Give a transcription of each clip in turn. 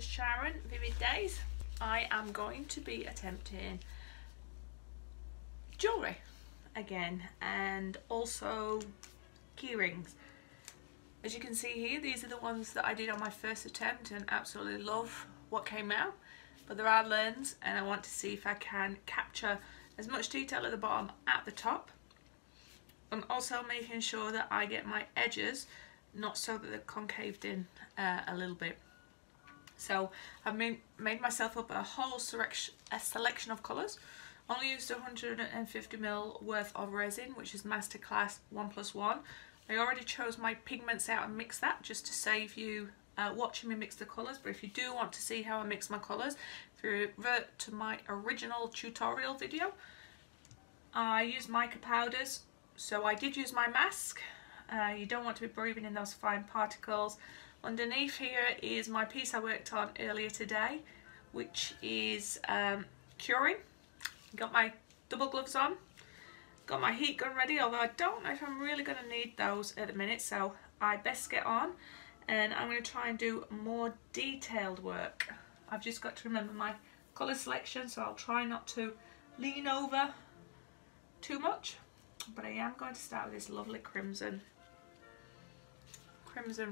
Dr. Sharon, Vivid Days. I am going to be attempting jewellery again, and also key rings. As you can see here, these are the ones that I did on my first attempt and absolutely love what came out. But there are lens, and I want to see if I can capture as much detail at the bottom at the top. I'm also making sure that I get my edges not so that they're concaved in a little bit. So I've made myself up a whole selection of colours. Only used 150ml worth of resin, which is Masterclass 1+1. I already chose my pigments out and mixed that just to save you watching me mix the colours. But if you do want to see how I mix my colours, if you revert to my original tutorial video, I use mica powders. So I did use my mask. You don't want to be breathing in those fine particles. Underneath here is my piece I worked on earlier today, which is curing. Got my double gloves on, got my heat gun ready, although I don't know if I'm really going to need those at the minute, so I best get on, and I'm going to try and do more detailed work. I've just got to remember my colour selection, so I'll try not to lean over too much, but I am going to start with this lovely crimson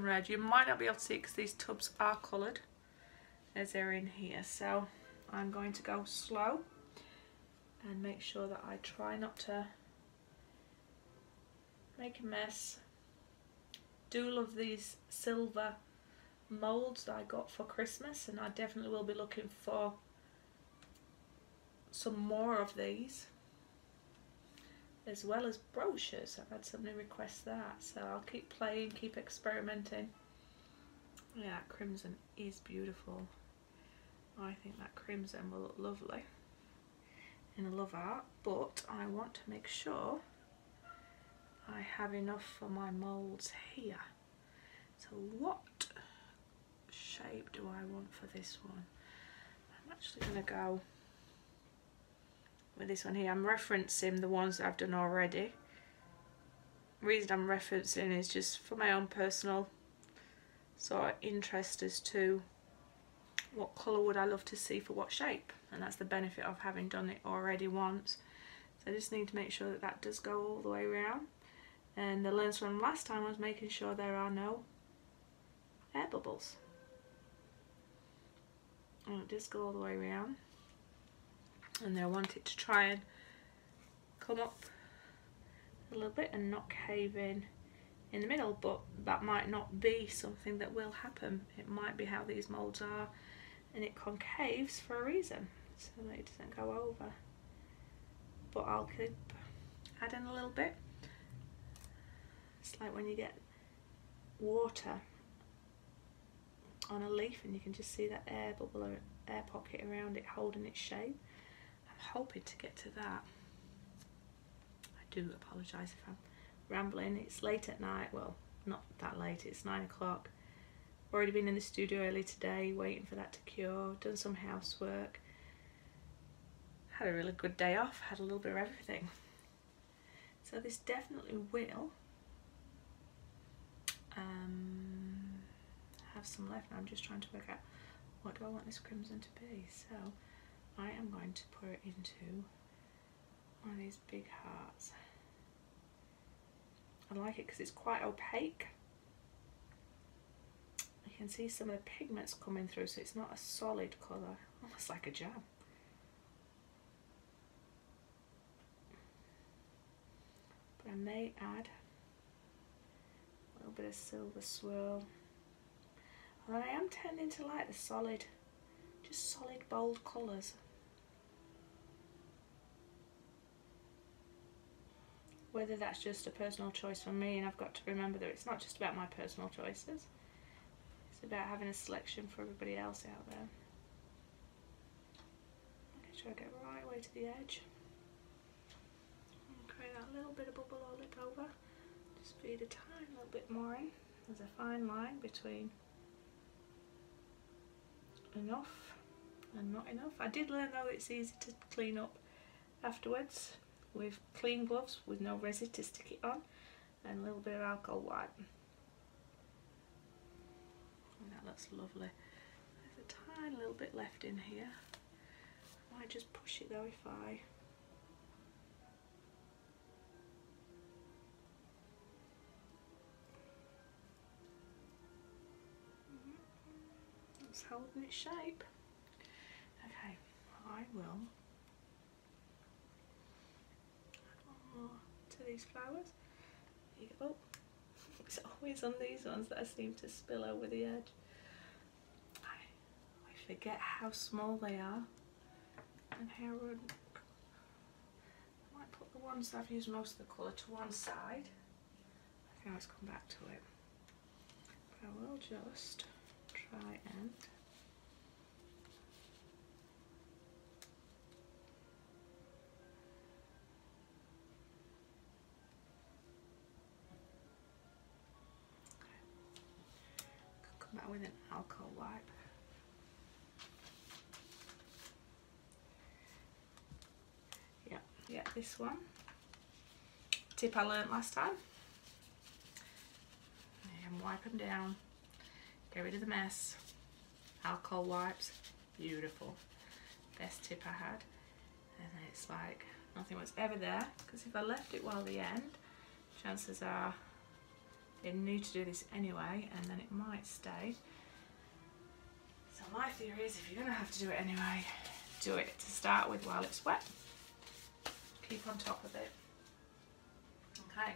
red. You might not be able to see it because these tubs are coloured as they're in here, so I'm going to go slow and make sure that I try not to make a mess. Do love these silver moulds that I got for Christmas, and I definitely will be looking for some more of these, as well as brochures. I've had somebody request that, so I'll keep playing, keep experimenting. Yeah, crimson is beautiful. I think that crimson will look lovely in a love art, but I want to make sure I have enough for my moulds here. So what shape do I want for this one? I'm actually going to go with this one here. I'm referencing the ones that I've done already. The reason I'm referencing is just for my own personal sort of interest as to what colour would I love to see for what shape, and that's the benefit of having done it already once. So I just need to make sure that that does go all the way around, and the lens from last time I was making sure there are no air bubbles, and it does go all the way around. And then I want it to try and come up a little bit and not cave in the middle, but that might not be something that will happen. It might be how these moulds are, and it concaves for a reason, so that it doesn't go over. But I'll keep adding a little bit. It's like when you get water on a leaf and you can just see that air bubble or air pocket around it holding its shape. I'm hoping to get to that. I do apologise if I'm rambling. It's late at night. Well, not that late, it's 9 o'clock. Already been in the studio early today waiting for that to cure, done some housework, had a really good day off, had a little bit of everything. So this definitely will have some left. I'm just trying to work out what do I want this crimson to be. So I am going to pour it into one of these big hearts. I like it because it's quite opaque. You can see some of the pigments coming through, so it's not a solid colour, almost like a jam. But I may add a little bit of silver swirl. Although I am tending to like the solid, just solid bold colours. Whether that's just a personal choice for me, and I've got to remember that it's not just about my personal choices. It's about having a selection for everybody else out there. Make sure I get right way to the edge. And create that little bit of bubble or lip over. Just feed a tiny little bit more in. There's a fine line between enough and not enough. I did learn though it's easy to clean up afterwards with clean gloves with no resin to stick it on, and a little bit of alcohol wipe. And that looks lovely. There's a tiny little bit left in here. I might just push it though if I... It's holding its shape. Okay, I will add one more to these flowers. Here you go. It's always on these ones that I seem to spill over the edge. I forget how small they are and how I might put the ones that I've used most of the colour to one side. I can always come back to it. But I will just try and come back with an alcohol wipe. Yeah, this one. Tip I learnt last time. And wipe them down. Get rid of the mess. Alcohol wipes. Beautiful. Best tip I had. And then it's like nothing was ever there. Because if I left it while the end, chances are they need to do this anyway, and then it might stay. So my theory is if you're going to have to do it anyway, do it to start with while it's wet. Keep on top of it. Okay.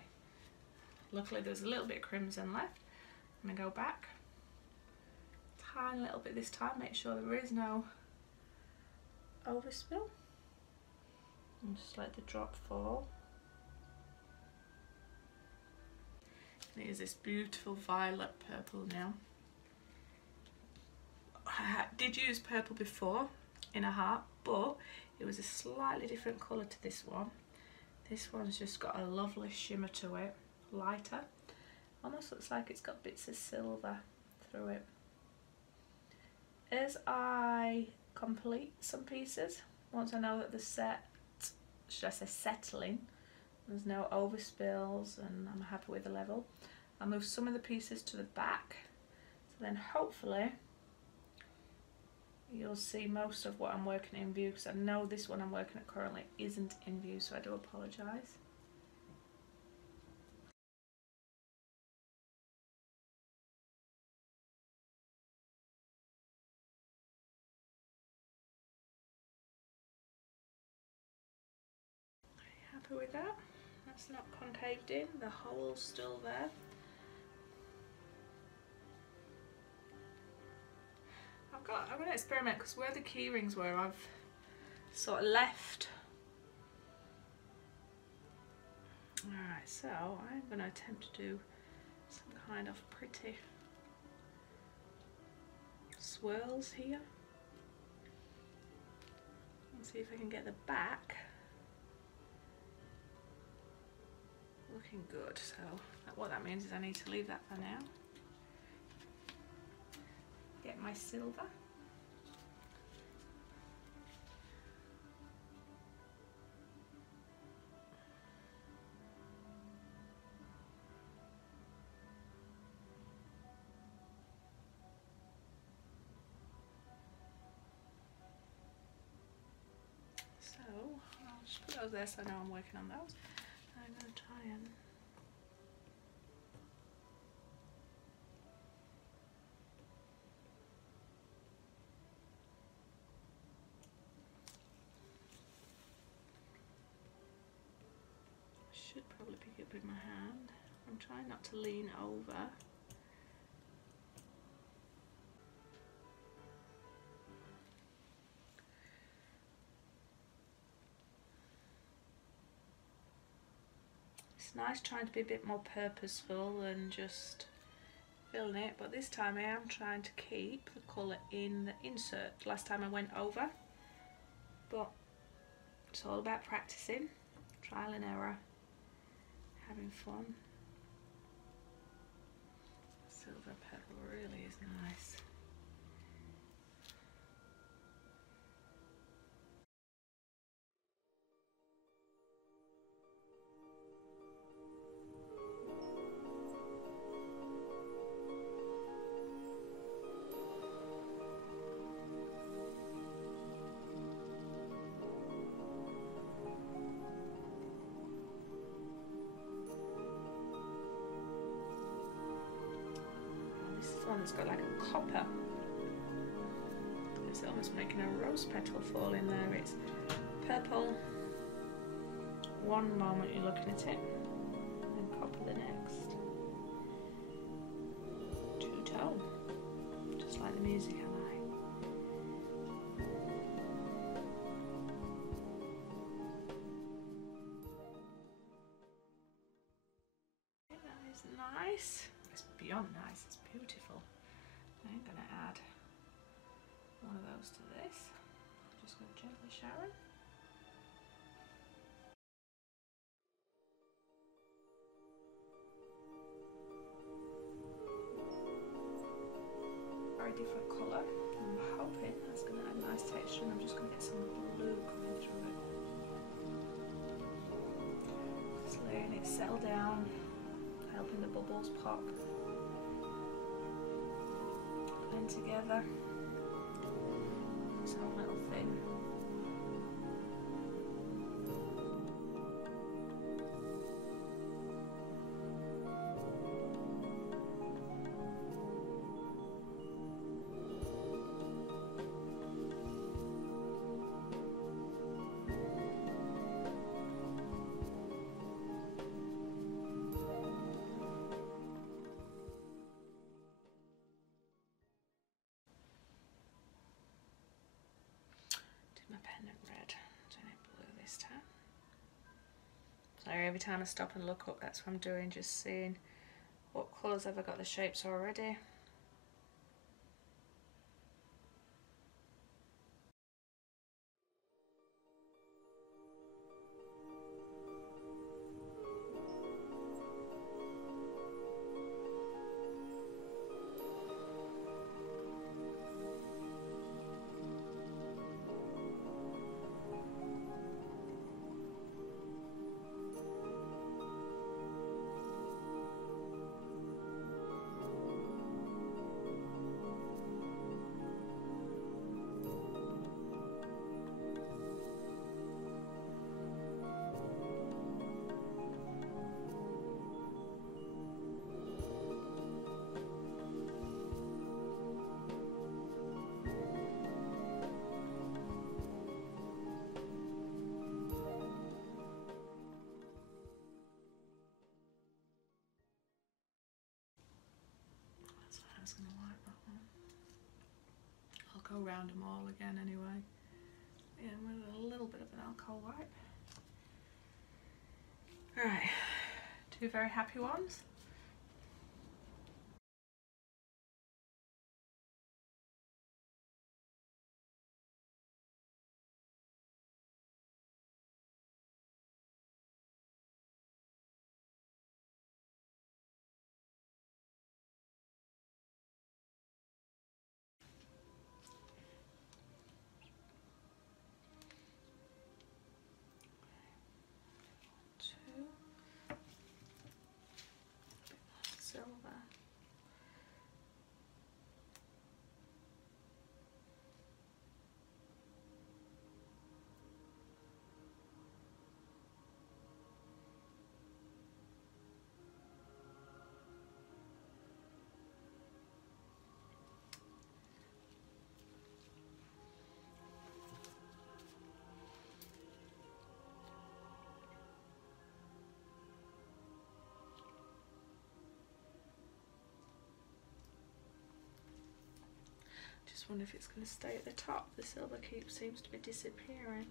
Luckily there's a little bit of crimson left. I'm going to go back. Tiny little bit this time. Make sure there is no overspill. And just let the drop fall. And here's this beautiful violet purple now. I did use purple before in a heart, but it was a slightly different colour to this one. This one's just got a lovely shimmer to it, lighter. Almost looks like it's got bits of silver through it. As I complete some pieces, once I know that the set, should I say settling, there's no overspills and I'm happy with the level, I'll move some of the pieces to the back. So then hopefully you'll see most of what I'm working in view, because I know this one I'm working at currently isn't in view, so I do apologise. Happy with that? That's not concaved in, the hole's still there. I'm going to experiment, because where the key rings were, I've sort of left. Alright, so I'm going to attempt to do some kind of pretty swirls here. And see if I can get the back looking good. So what that means is I need to leave that for now. Get my silver. So I'll just put those there so I know I'm working on those. I'm going to try and should probably pick it up with my hand. I'm trying not to lean over. It's nice trying to be a bit more purposeful than just filling it, but this time I am trying to keep the colour in the insert. Last time I went over, but it's all about practicing, trial and error, having fun. Silver petal really is nice. the one that's got like a copper. It's almost making a rose petal fall in there. It's purple one moment you're looking at it, and copper the next. Two-tone, just like the music I like. That is nice. It's beyond nice, it's beautiful. I'm going to add one of those to this. I'm just going to gently shower. Very different colour. I'm hoping that's going to add nice texture, and I'm just going to get some blue coming through it. Just letting it settle down, helping the bubbles pop. Blend together. This whole little thing. My pendant red, doing it blue this time. So every time I stop and look up, that's what I'm doing, just seeing what colours have I got the shapes already. I was going to wipe that one. I'll go round them all again anyway. Yeah, with a little bit of an alcohol wipe. Right, two very happy ones. Silver. Just wonder if it's going to stay at the top. The silver seems to be disappearing.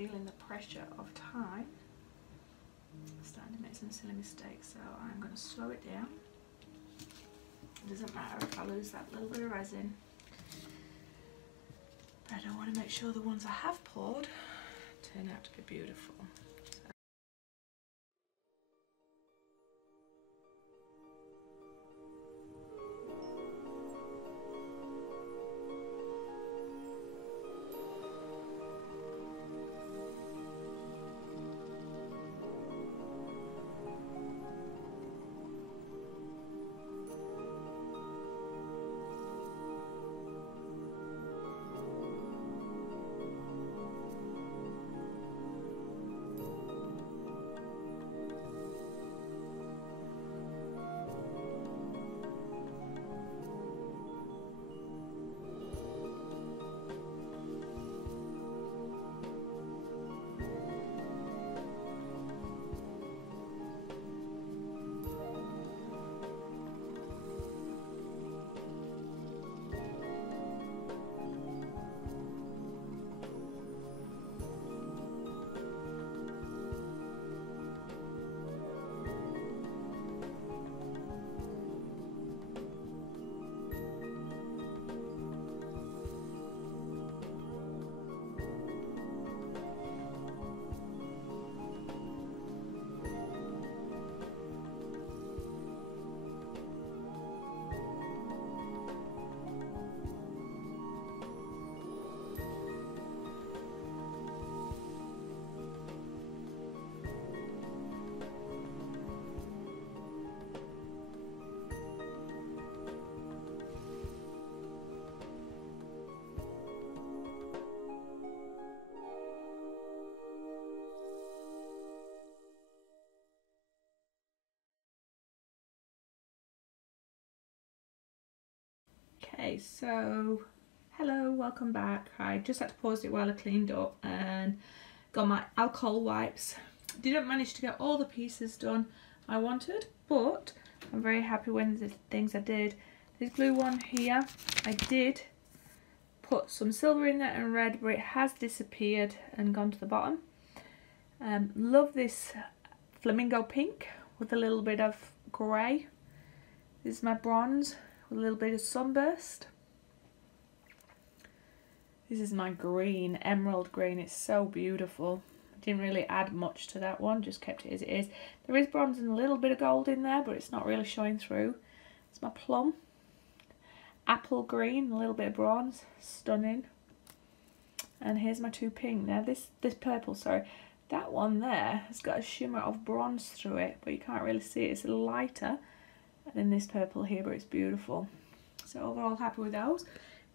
feeling the pressure of time. I'm starting to make some silly mistakes, so I'm going to slow it down. It doesn't matter if I lose that little bit of resin, but I want to make sure the ones I have poured turn out to be beautiful. Okay, so hello, welcome back. I just had to pause it while I cleaned up and got my alcohol wipes. Didn't manage to get all the pieces done I wanted, but I'm very happy with the things I did. This blue one here, I did put some silver in there and red, but it has disappeared and gone to the bottom. Love this flamingo pink with a little bit of grey. This is my bronze with a little bit of sunburst. This is my green, emerald green. It's so beautiful. I didn't really add much to that one, just kept it as it is. There is bronze and a little bit of gold in there, but it's not really showing through. It's my plum, apple green, a little bit of bronze, stunning. And here's my two pink. Now this purple, sorry, that one there has got a shimmer of bronze through it, but you can't really see it. It's lighter than this purple here, but it's beautiful. So overall happy with those.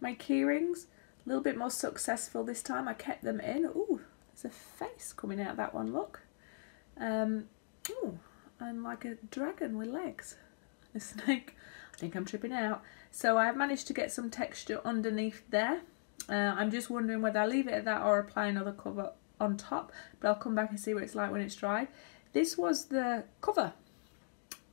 My key rings, a little bit more successful this time. I kept them in. Ooh, there's a face coming out of that one, look. Ooh, and like a dragon with legs. A snake. I think I'm tripping out. So I have managed to get some texture underneath there. I'm just wondering whether I leave it at that or apply another cover on top, but I'll come back and see what it's like when it's dry. This was the cover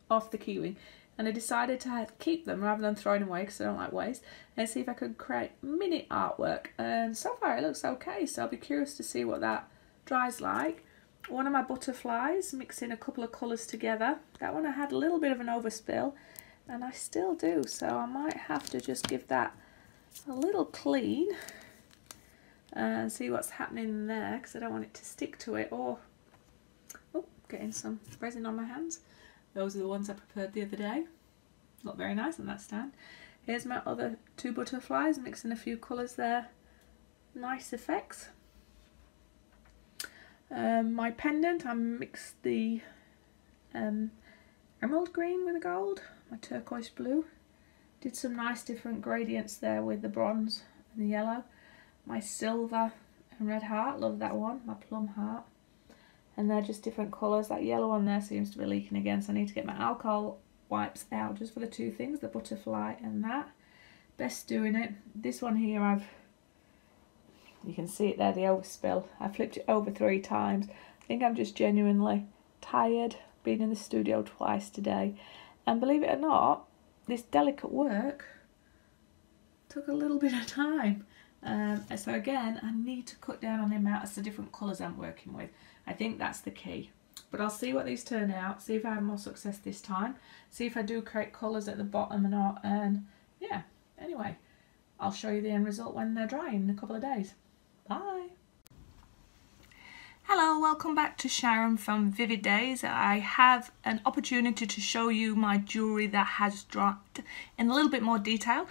of the keyring, and I decided to keep them rather than throwing them away because I don't like waste, and see if I could create mini artwork. And so far it looks okay, so I'll be curious to see what that dries like. One of my butterflies, mixing a couple of colours together. That one I had a little bit of an overspill, and I still do, so I might have to just give that a little clean and see what's happening there, because I don't want it to stick to it or getting some resin on my hands. Those are the ones I prepared the other day. Look very nice on that stand. Here's my other two butterflies, mixing a few colours there. Nice effects. My pendant, I mixed the emerald green with the gold, my turquoise blue. Did some nice different gradients there with the bronze and the yellow. My silver and red heart, love that one, my plum heart. And they're just different colours. That yellow one there seems to be leaking again, so I need to get my alcohol wipes out just for the two things, the butterfly and that. Best doing it. This one here, you can see it there, the overspill. I flipped it over 3 times. I think I'm just genuinely tired, being in the studio twice today. And believe it or not, this delicate work took a little bit of time. So again, I need to cut down on the amount of the different colours I'm working with. I think that's the key. But I'll see what these turn out, see if I have more success this time, see if I do create colours at the bottom or not, and yeah, anyway, I'll show you the end result when they're drying in a couple of days. Bye! Hello, welcome back to Sharon from Vivid Days. I have an opportunity to show you my jewellery that has dried in a little bit more detail.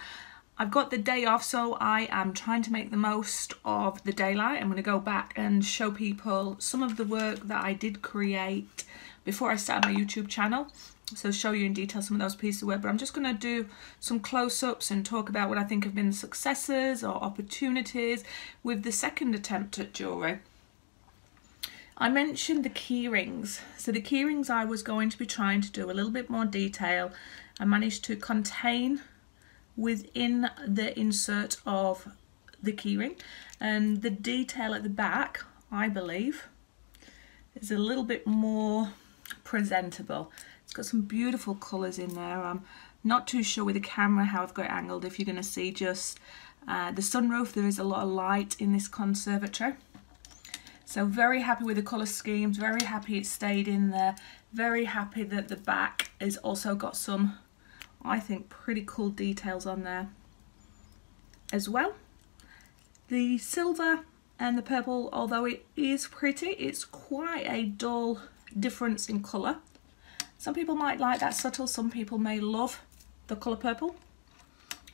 I've got the day off, so I am trying to make the most of the daylight. I'm going to go back and show people some of the work that I did create before I started my YouTube channel. So show you in detail some of those pieces of work, but I'm just going to do some close-ups and talk about what I think have been the successes or opportunities with the second attempt at jewellery. I mentioned the key rings. So the key rings I was going to be trying to do a little bit more detail. I managed to contain within the insert of the keyring, and the detail at the back, I believe, is a little bit more presentable. It's got some beautiful colours in there. I'm not too sure with the camera how I've got it angled, if you're going to see just the sunroof. There is a lot of light in this conservatory, so very happy with the colour schemes, very happy it stayed in there, very happy that the back has also got some, I think, pretty cool details on there as well. The silver and the purple, although it is pretty, it's quite a dull difference in colour. Some people might like that subtle, some people may love the colour purple,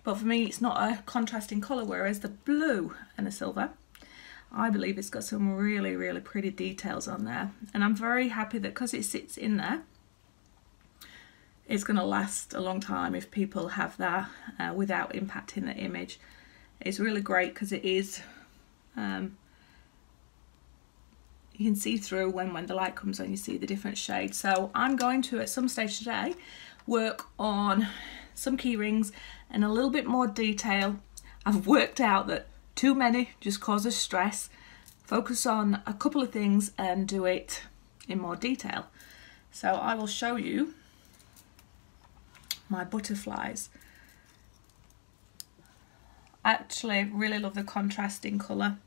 but for me it's not a contrasting colour, whereas the blue and the silver, I believe it's got some really, really pretty details on there. And I'm very happy that because it sits in there, it's going to last a long time if people have that without impacting the image. It's really great because it is, you can see through when the light comes on, you see the different shades. So I'm going to, at some stage today, work on some key rings and a little bit more detail. I've worked out that too many just causes stress. Focus on a couple of things and do it in more detail. So I will show you my butterflies. I actually really love the contrasting colour.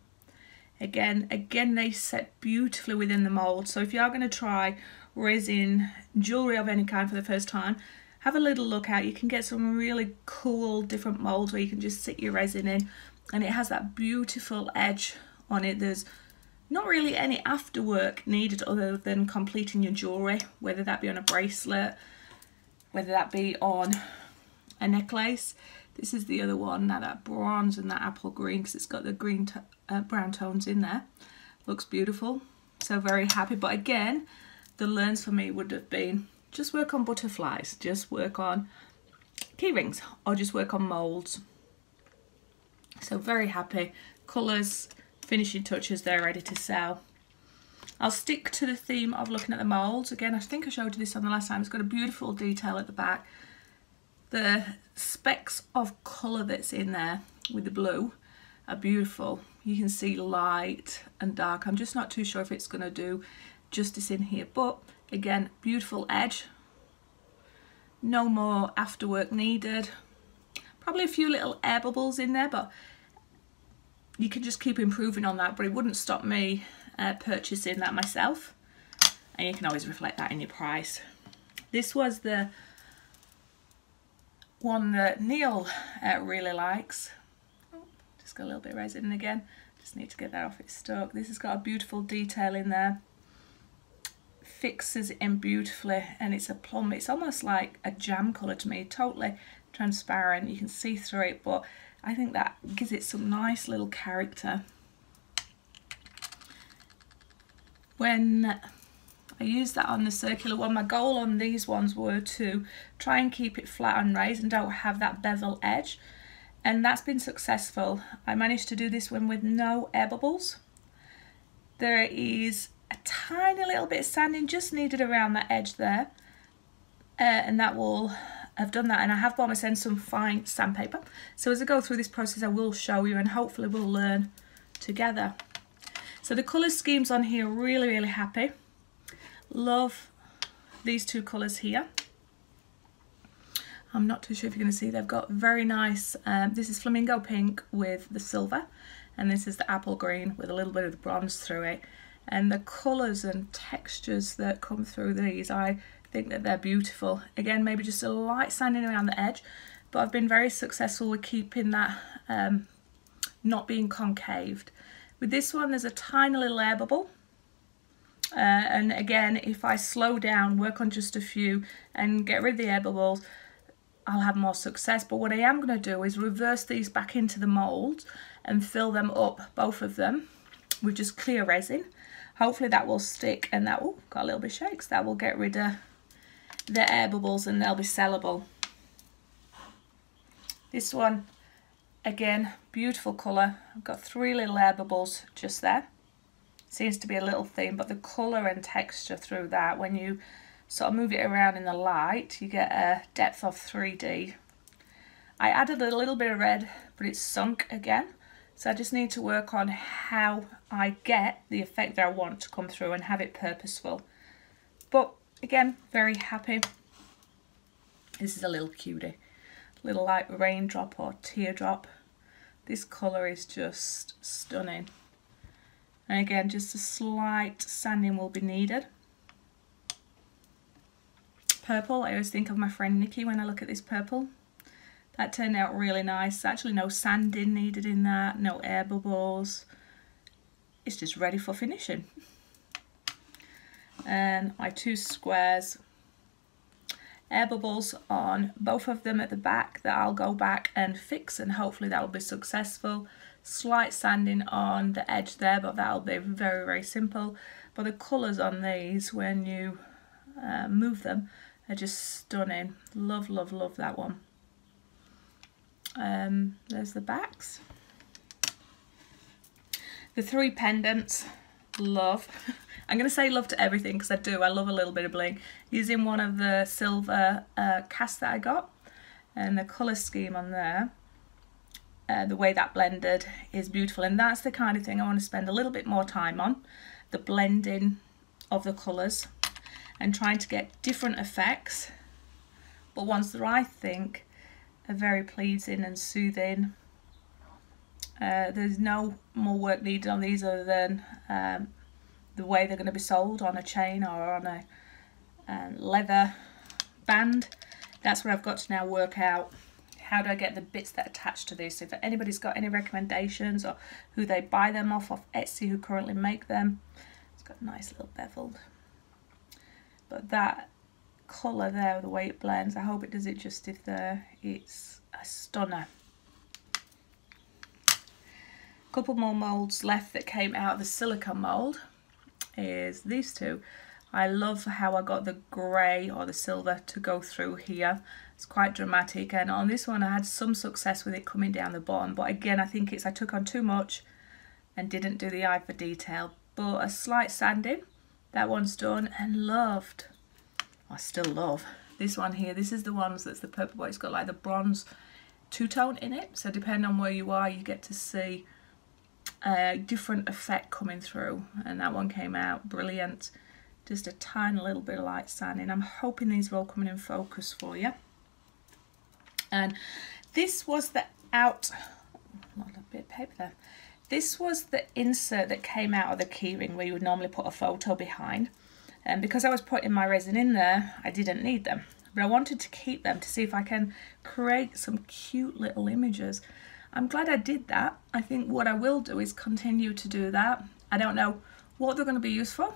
Again, they set beautifully within the mould. So if you are going to try resin jewellery of any kind for the first time, have a little look out. You can get some really cool different moulds where you can just sit your resin in, and it has that beautiful edge on it. There's not really any afterwork needed other than completing your jewellery, whether that be on a bracelet, whether that be on a necklace. This is the other one, now that bronze and that apple green, because it's got the green brown tones in there. Looks beautiful, so very happy. But again, the learns for me would have been just work on butterflies, just work on key rings, or just work on moulds. So very happy. Colours, finishing touches, they're ready to sell. I'll stick to the theme of looking at the moulds. Again, I think I showed you this on the last time. It's got a beautiful detail at the back. The specks of colour that's in there with the blue are beautiful. You can see light and dark. I'm just not too sure if it's going to do justice in here. But again, beautiful edge. No more afterwork needed. Probably a few little air bubbles in there, but you can just keep improving on that. But it wouldn't stop me purchasing that myself, and you can always reflect that in your price. This was the one that Neil really likes. Oh, just got a little bit of resin again, just need to get that off its stalk. This has got a beautiful detail in there, fixes it in beautifully, and it's a plum. It's almost like a jam colour to me, totally transparent, you can see through it, but I think that gives it some nice little character. When I used that on the circular one, my goal on these ones were to try and keep it flat and raised and don't have that bevel edge, and that's been successful. I managed to do this one with no air bubbles. There is a tiny little bit of sanding just needed around that edge there, and that will have done that. And I have bought myself some fine sandpaper, so as I go through this process I will show you, and hopefully we'll learn together. So the colour schemes on here, really, really happy. Love these two colours here. I'm not too sure if you're going to see, they've got very nice, this is flamingo pink with the silver, and this is the apple green with a little bit of the bronze through it. And the colours and textures that come through these, I think that they're beautiful. Again, maybe just a light sanding around the edge, but I've been very successful with keeping that not being concaved. With this one, there's a tiny little air bubble. And again, if I slow down, work on just a few and get rid of the air bubbles, I'll have more success. But what I am going to do is reverse these back into the mould and fill them up, both of them, with just clear resin. Hopefully that will stick, and that, oh, got a little bit of shakes, that will get rid of the air bubbles and they'll be sellable. This one, again, beautiful colour. I've got 3 little air bubbles just there. Seems to be a little theme, but the colour and texture through that, when you sort of move it around in the light, you get a depth of 3D. I added a little bit of red, but it's sunk again. So I just need to work on how I get the effect that I want to come through and have it purposeful. But again, very happy. This is a little cutie. Little like raindrop or teardrop. This colour is just stunning. And again, just a slight sanding will be needed. Purple, I always think of my friend Nikki when I look at this purple. That turned out really nice. Actually no sanding needed in that, no air bubbles. It's just ready for finishing. And my 2 squares, air bubbles on both of them at the back that I'll go back and fix, and hopefully that will be successful. Slight sanding on the edge there, but that'll be very, very simple. But the colours on these, when you move them, are just stunning. Love, love, love that one. There's the backs. The 3 pendants, love. I'm going to say love to everything because I do. I love a little bit of bling. Using one of the silver casts that I got, and the colour scheme on there, the way that blended is beautiful, and that's the kind of thing I want to spend a little bit more time on, the blending of the colours and trying to get different effects, but ones that I think are very pleasing and soothing. There's no more work needed on these other than the way they're going to be sold on a chain or on a leather band. That's where I've got to now work out how do I get the bits that attach to this. If anybody's got any recommendations or who they buy them off Etsy who currently make them. It's got a nice little beveled. But that colour there, the way it blends, I hope it does it justice there. It's a stunner. A couple more moulds left that came out of the silicone mould is these 2. I love how I got the grey or the silver to go through here. It's quite dramatic, and on this one I had some success with it coming down the bottom, but again I think it's I took on too much and didn't do the eye for detail. But a slight sanding, that one's done, and loved. I still love this one here. This is the ones that's the purple, but it's got like the bronze two-tone in it, so depending on where you are you get to see a different effect coming through, and that one came out brilliant. Just a tiny little bit of light sanding. I'm hoping these are all coming in focus for you. And this was the not a bit of paper there. This was the insert that came out of the keyring where you would normally put a photo behind. And because I was putting my resin in there, I didn't need them. But I wanted to keep them to see if I can create some cute little images. I'm glad I did that. I think what I will do is continue to do that. I don't know what they're going to be used for,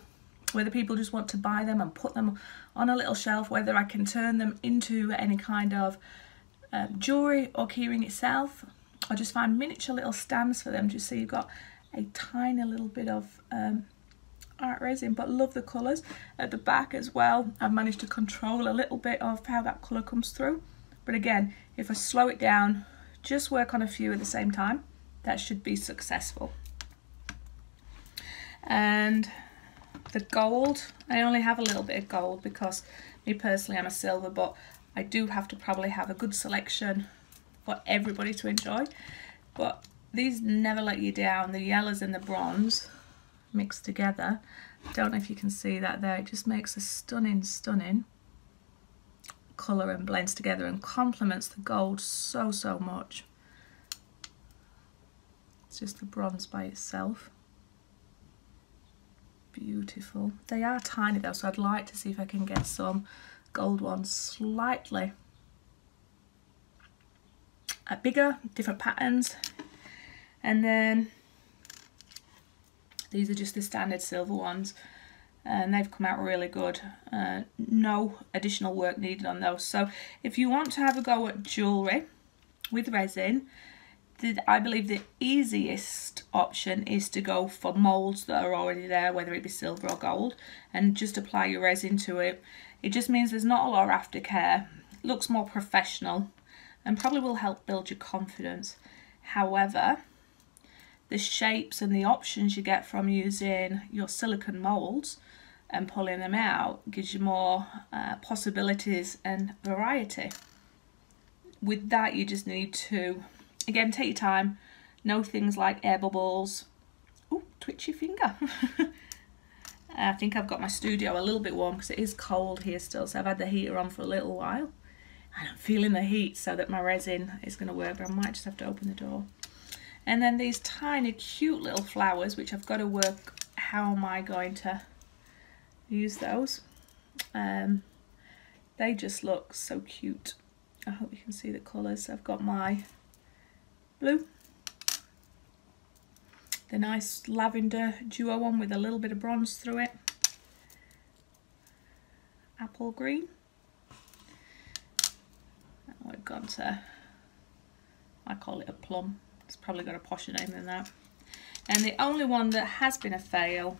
whether people just want to buy them and put them on a little shelf, whether I can turn them into any kind of jewellery or keyring itself, or just find miniature little stands for them just so you've got a tiny little bit of art resin. But love the colours. At the back as well, I've managed to control a little bit of how that colour comes through. But again, if I slow it down, just work on a few at the same time, that should be successful. And the gold, I only have a little bit of gold because me personally I'm a silver, but I do have to probably have a good selection for everybody to enjoy. But these never let you down. The yellows and the bronze mixed together. Don't know if you can see that there. It just makes a stunning, stunning colour and blends together and complements the gold so, so much. It's just the bronze by itself. Beautiful. They are tiny though, so I'd like to see if I can get some gold ones slightly bigger, different patterns. And then these are just the standard silver ones, and they've come out really good. No additional work needed on those. So if you want to have a go at jewellery with resin, I believe the easiest option is to go for moulds that are already there, whether it be silver or gold, and just apply your resin to it. It just means there's not a lot of aftercare, looks more professional, and probably will help build your confidence. However, the shapes and the options you get from using your silicone moulds and pulling them out gives you more possibilities and variety. With that, you just need to, again, take your time, know things like air bubbles. Ooh, twitchy finger. I think I've got my studio a little bit warm because it is cold here still, so I've had the heater on for a little while. And I'm feeling the heat so that my resin is going to work, but I might just have to open the door. And then these tiny cute little flowers, which I've got to work, how am I going to use those? They just look so cute. I hope you can see the colours. I've got my blue, the nice lavender duo one with a little bit of bronze through it, apple green. We've gone to, I call it a plum. It's probably got a posher name than that. And the only one that has been a fail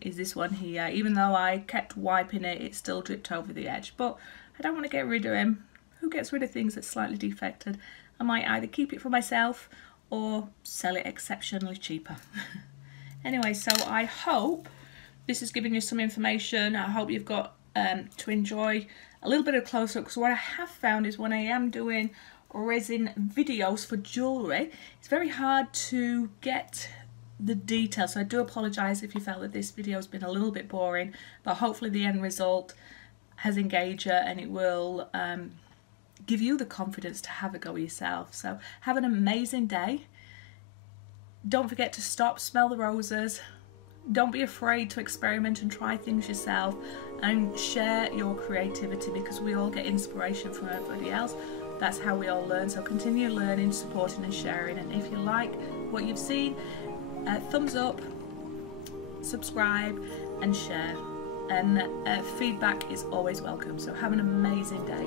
is this one here. Even though I kept wiping it, it still dripped over the edge. But I don't want to get rid of him. Who gets rid of things that's slightly defected? I might either keep it for myself or sell it exceptionally cheaper. Anyway, so I hope this has given you some information. I hope you've got to enjoy a little bit of close-up, because what I have found is when I am doing resin videos for jewellery, it's very hard to get the details. So I do apologise if you felt that this video has been a little bit boring, but hopefully the end result has engaged you and it will give you the confidence to have a go yourself. So have an amazing day. Don't forget to stop, smell the roses. Don't be afraid to experiment and try things yourself, and share your creativity, because we all get inspiration from everybody else. That's how we all learn. So continue learning, supporting and sharing. And if you like what you've seen, thumbs up, subscribe and share. And feedback is always welcome. So have an amazing day.